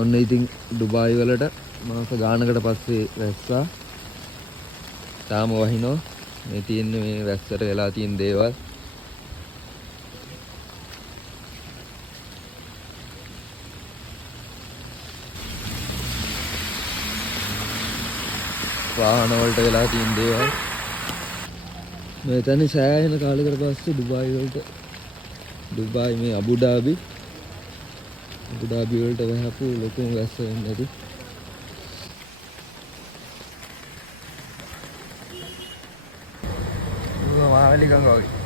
ඔන්න ඉතින් ඩුබායි වලට මාස ගානකට පස්සේ වැස්සා තාම වහිනවා. මේ තියෙන්නේ මේ වැස්සට වෙලා තියෙන දේවල්. වාහන වලට වෙලා තියෙන දේවල්. මේ තැන සෑහෙන කාලයකට පස්සේ ඩුබායි වලට ඩුබායි මේ අබු ඩාබි වලට වැහපු ලොකුම වැස්ස වෙන්නේ නැති. මාවැලි ගඟ වගේ.